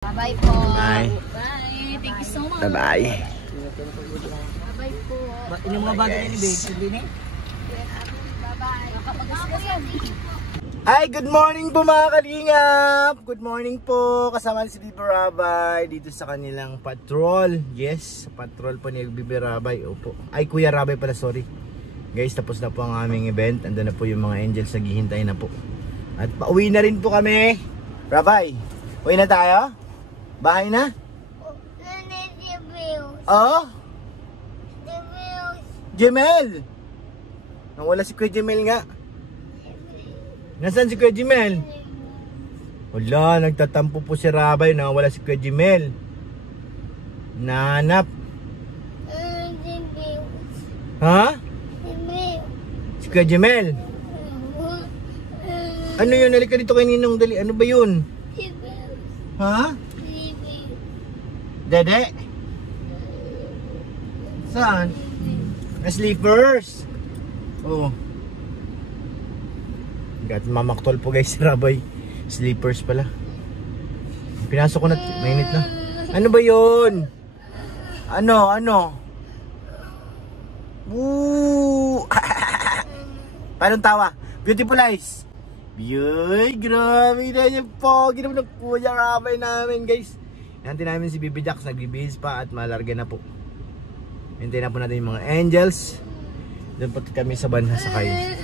Bye po. Bye. Bye. Thank you so much. Bye-bye. Bye po. Yung mga bago ni Babe. Bye-bye. Nakapag-isgas yan. Ay, good morning po mga kalingap! Good morning po! Kasama si Bibi Rabay dito sa kanilang patrol. Yes, patrol po ni Bibi Rabay. Opo. Ay, Kuya Rabay pala, sorry. Guys, tapos na po ang aming event. Andun na po yung mga angels, naghihintay na po. At pauwi na rin po kami. Rabay, uwi na tayo? Bahay na? Oo? Jemel! Nawala si Kuya Jemel nga. Nasaan si Kuya Jemel? Wala, nagtatampo po si Rabay na wala si Kuya Jemel. Nanap. Ha? Si Kuya Jemel? Ano yun? Halika dito kay Ninong, dali. Ano ba yun? Ha? Dede? Saan? Na sleepers. Oh. At mamaktol po guys si Rabay. Sleepers pala. Pinasok ko na. Mainit na. Ano ba yun? Ano? Woo! Paano tawa? Beautiful eyes. Yoy, grabe na yung pogi naman ng Kuya Rabay namin guys. Nanti namin si Bibi Jax. Nagbibihis pa at malarga na po. Hintayin na po natin yung mga angels. Doon po kami sa banha sakay.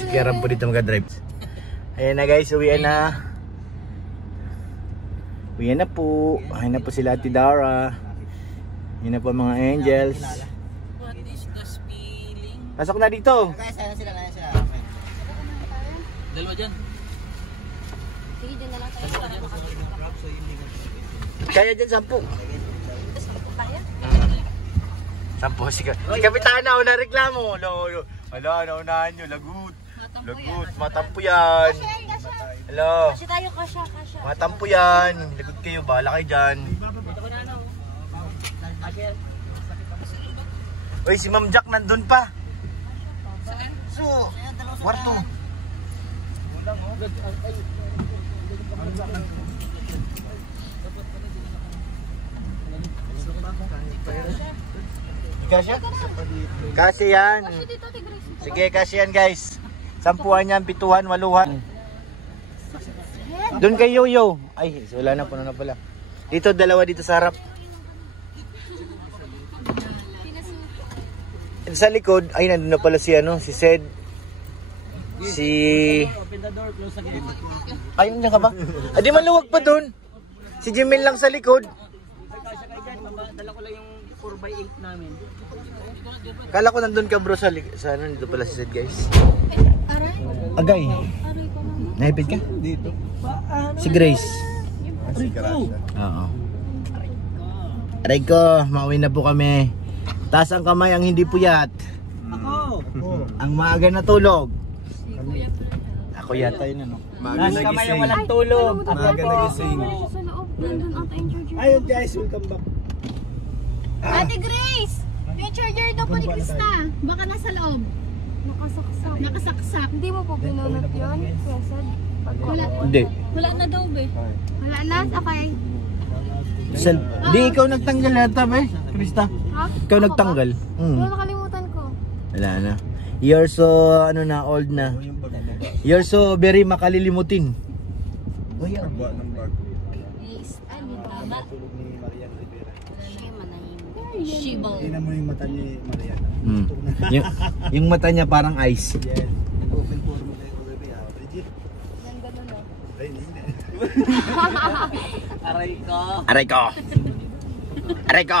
Si Kieran po dito mag-drive. Ayan na guys, uwian na. Uwian na po. Ayan na po sila Ate Dara. Ayan na po mga angels. What is the feeling? Pasok na dito. Kaya sila. Dalawa dyan. Sige, dyan na lang tayo. Kaya dyan 10. Kaya? 10. Si Kapitana, una reklamo. Wala, naunahan nyo. Lagot. Matampo yan. Hello. Kasi tayo kasya. Matampo yan. Lagot kayo, bahala kayo dyan. Uy, si Ma'am Jack nandun pa. So, kwarto. Kasya? Kasi yan. Sige, kasi yan guys. 10-an yan, 7-an, 8-an. Doon kay Yoyo. Ay, wala na, puno na pala. Dito, dalawa dito sa harap. Sa likod, ay nandun na pala si si Sed. Si... Ayun niya ka ba? Di maluwag pa doon. Si Jemel lang sa likod. Dala ko lang yung 4x8 namin. Kala ko nandun ka bro sa ano, dito pala si Sed guys. Aray? Agay. Aray pa naman. Naipid ka? Dito. Si Grace. Rico. Oo. Aray ko, mauwi na po kami. Taas ang kamay ang hindi puyat. Ako. Ang maaga na tulog. Ako yata yun ano. Taas kamay yung walang tulog. Maaga nagising. Sa loob. Nandun ata yung charger. Ayun guys, welcome back. Ate Grace! Yung charger daw po ni Krista. Baka nasa loob. Nakasaksak. Hindi mo po pinunod yun? Hindi. Wala na daw be. Wala na? Okay. Di ikaw nagtanggal nata ba Krista? Ha? Ikaw nagtanggal. Wala, nakalimutan ko. Wala na. You're so old na. You're so very makalilimutin. Yes. Ay, may tama. Siya manahimik. Shibal. Tingnan mo yung mata ni Mariana. yung mata niya parang ice. Yes. Open for mo tayo baby. Bridget. Yan ganun o. Ay, hindi. Aray ko. Aray ko. Aray ko.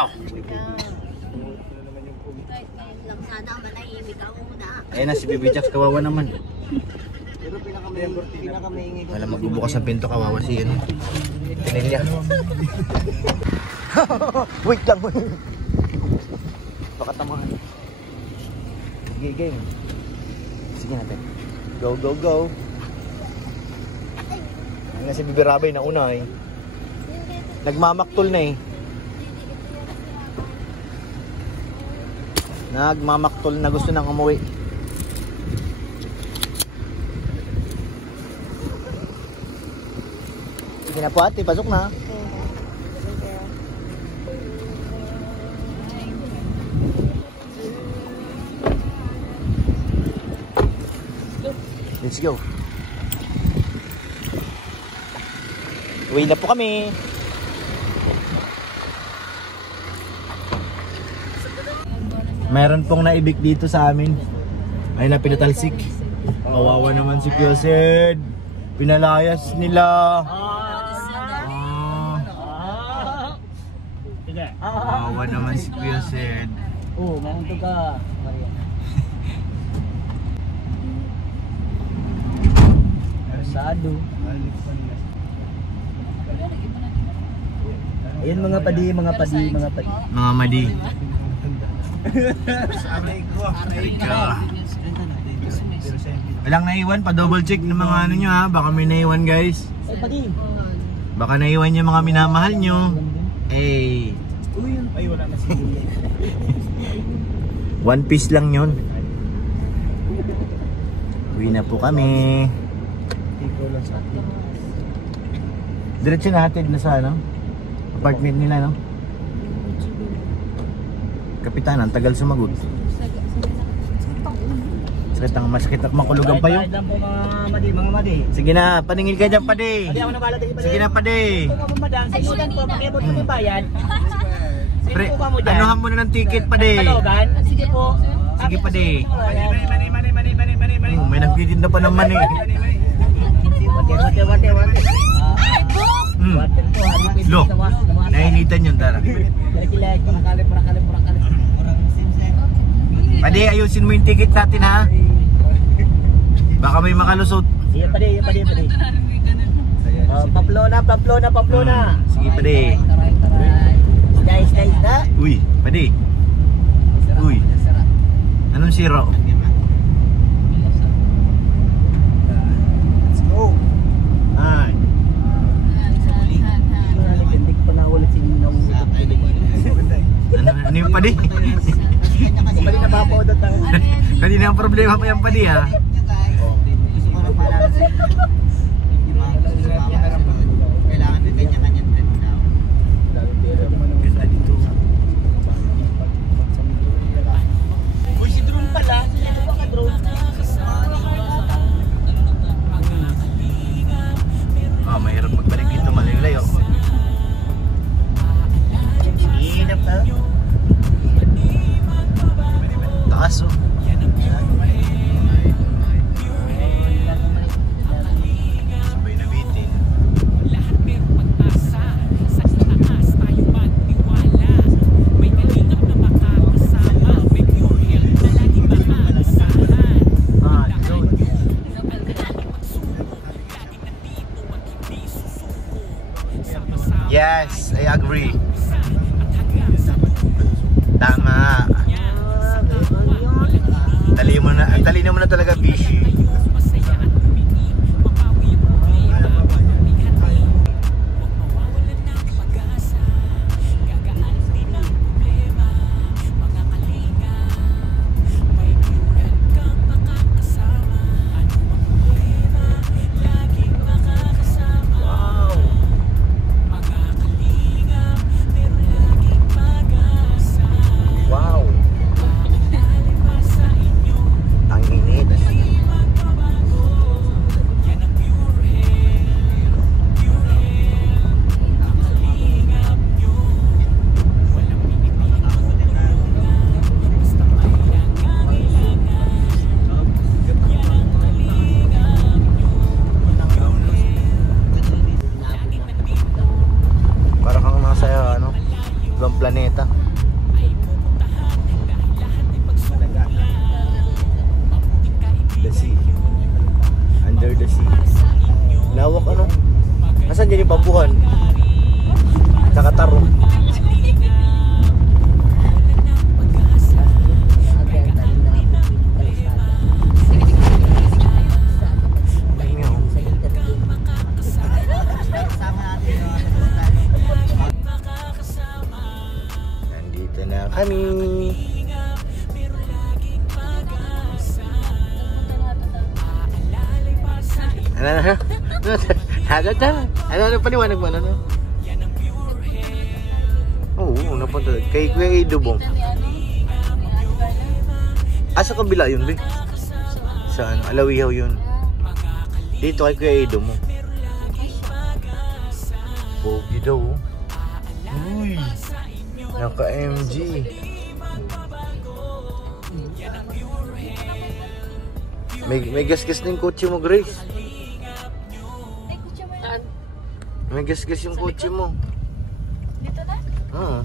Kahit ngayon lang sana manahimik ako na. Ayun na si Bibi Jax, kawawa naman. Pero pinakamaingi ko. Wala magbubukas ng pinto, kawawa si yun. Tinilya. Wait lang. Baka tamahan. Sige, game. Sige natin. Go, go, go. Ayun na si Bibi Rabay na una eh. Nagmamaktol na eh. Nagmamaktol na gusto nang umuwi. Sige na po ate, pasok na. Let's go. Uwi na po kami. Meron pong naibig dito sa amin. Ay na pinatalsik. Kawawa naman si Kuya Sed. Pinalayas nila. Kawawa naman si Kuya Sed. Oo, mahuntog ka, Maria. Sado. Ayun mga padi. Mga madi. Walang naiwan, pa double check ng mga ano nyo ha. Baka may naiwan guys. Ay, padi. Baka naiwan yung mga minamahal nyo. Eh, Ay, wala na si one piece lang yun. Uwi na po kami. Diretso na hatid na sa ano? Apartment nila, no? Kapitan, ang tagal sumagot. Masakit ang makulugan pa yun. Bayad lang po mga madi. Sige na, paningil ka dyan, Padi. Padi ako na bahala, padi. Sige na, Padi. Kung ako madaan, simulan po, pakibot mo yung bayad. Pre, anuhan mo na ng ticket, Padi. Talogan? Sige po. Sige, Padi. Mani. May nagtitinda pa ng mani. Wate. Water po, halipin Lo, sa was. nainitan yun, tara. Laki-laki. Padi, ayusin mo yung ticket natin, ha? Baka may makalusot. Sige, padi. Pamplona. Sige, Padi. Guys, na. Uy, Padi. Uy. Anong zero? Let's go. Ay. Hindi pa na ulit sininaw. Ano yung Padi? Padi na ba po doon? Kanina ang problema pa yung Padi, ha? Kailangan din kanya-kanya trend now. Ganda dito. Uy, si drone pala. Sino ba ka drone? Mahirap magbalik dito, malayo-layo. Inap na. Taas, oh. Sabay na bitin. Yes, I agree. Tama. Talino mo na talaga, Bishi. Wow. Ang init. Para kang nasa ano, ibang planeta. The sea. Under the sea. Lawak ano? Nasaan dyan yung pambuhan? Nakataro. Nandito na kami. Ano paliwanag mo? Ano? Oo, napunta. Kay Kuya Idubong. Sa kabila yun, be. Saan? Alawihaw yun. Dito kay Kuya Edo mo. Pogi daw. Uy. Naka-MG. May gas-gas na yung kotse mo, Grace. Ay, kutsa mo yan. May gas-gas yung kotse mo. Dito na? Oo.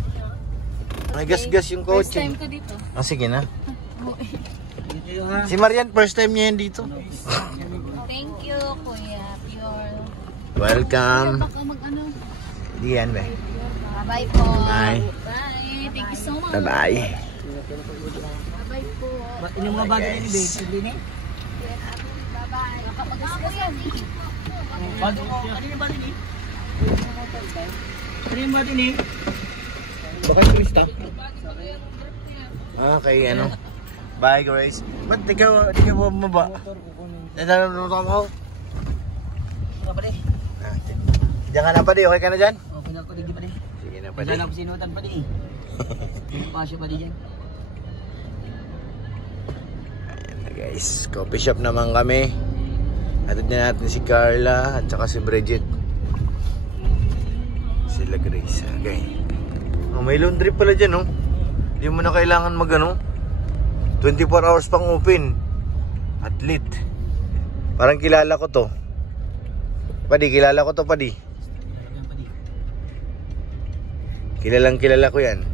May gas-gas yung First kotse. time ko dito. Ah, sige na. Dito yung ha. Si Marian, first time niya yan dito. Thank you, Kuya Pure. Welcome. Baka mag-ano. Di yan, be. Bye po. Bye. Bye. Thank you so much. Bye-bye. Bye po. Yung mga bago ni Babe, hindi ni? Bye-bye. Nakapag-askas yan. Bago ko, ano yung bago ni? Ano yung bago ni? Baka Krista. Ah, kay ano. Bye, Grace. Ba't di ka bumaba? Nananunan ako. Ano pa rin? Diyan ka na pa di, okay ka na dyan? Okay na ako, di pa rin. Sige na pa di. Pagkala ko sinutan pa rin. Pasyo pa rin dyan. Ayan na guys, coffee shop naman kami. Hatid na natin si Carla at saka si Bridget. Sila Grace. Okay. Oh, may laundry pala dyan, oh. Hindi mo na kailangan mag ano. 24 hours pang open. Athlete. Parang kilala ko to. Padi, kilala ko to, Padi. Kilalang kilala ko yan.